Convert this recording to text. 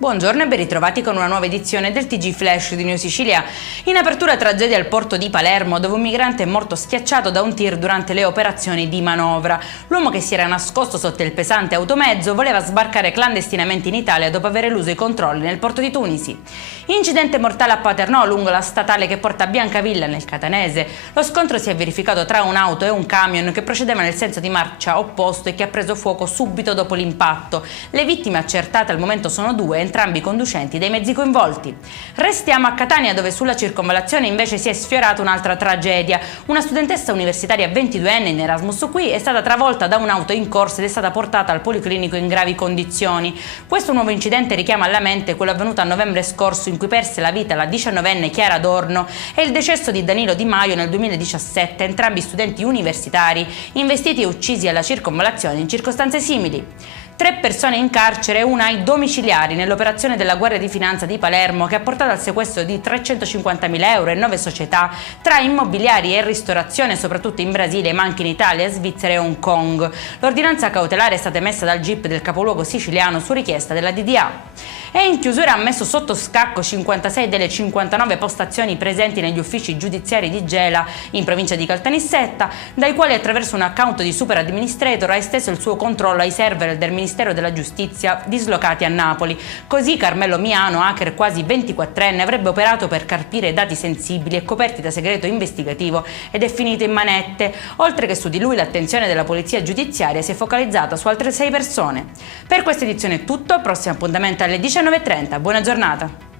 Buongiorno e ben ritrovati con una nuova edizione del TG Flash di News Sicilia. In apertura tragedia al porto di Palermo, dove un migrante è morto schiacciato da un tir durante le operazioni di manovra. L'uomo, che si era nascosto sotto il pesante automezzo, voleva sbarcare clandestinamente in Italia dopo aver eluso i controlli nel porto di Tunisi. Incidente mortale a Paternò, lungo la statale che porta a Biancavilla nel Catanese. Lo scontro si è verificato tra un'auto e un camion che procedeva nel senso di marcia opposto e che ha preso fuoco subito dopo l'impatto. Le vittime accertate al momento sono due, entrambi conducenti dei mezzi coinvolti. Restiamo a Catania, dove sulla circonvallazione invece si è sfiorata un'altra tragedia. Una studentessa universitaria 22enne in Erasmus qui è stata travolta da un'auto in corsa ed è stata portata al policlinico in gravi condizioni. Questo nuovo incidente richiama alla mente quello avvenuto a novembre scorso, in cui perse la vita la 19enne Chiara Adorno, e il decesso di Danilo Di Maio nel 2017, entrambi studenti universitari investiti e uccisi alla circonvallazione in circostanze simili. 3 persone in carcere e una ai domiciliari nell'operazione della Guardia di Finanza di Palermo, che ha portato al sequestro di 350.000 euro e 9 società tra immobiliari e ristorazione, soprattutto in Brasile, ma anche in Italia, Svizzera e Hong Kong. L'ordinanza cautelare è stata emessa dal GIP del capoluogo siciliano su richiesta della DDA. E in chiusura ha messo sotto scacco 56 delle 59 postazioni presenti negli uffici giudiziari di Gela, in provincia di Caltanissetta, dai quali attraverso un account di super administrator ha esteso il suo controllo ai server del Ministero della Giustizia dislocati a Napoli. Così Carmelo Miano, hacker quasi 24enne, avrebbe operato per carpire dati sensibili e coperti da segreto investigativo ed è finito in manette. Oltre che su di lui, l'attenzione della polizia giudiziaria si è focalizzata su altre 6 persone. Per questa edizione è tutto, prossimo appuntamento alle 19:30. Buona giornata!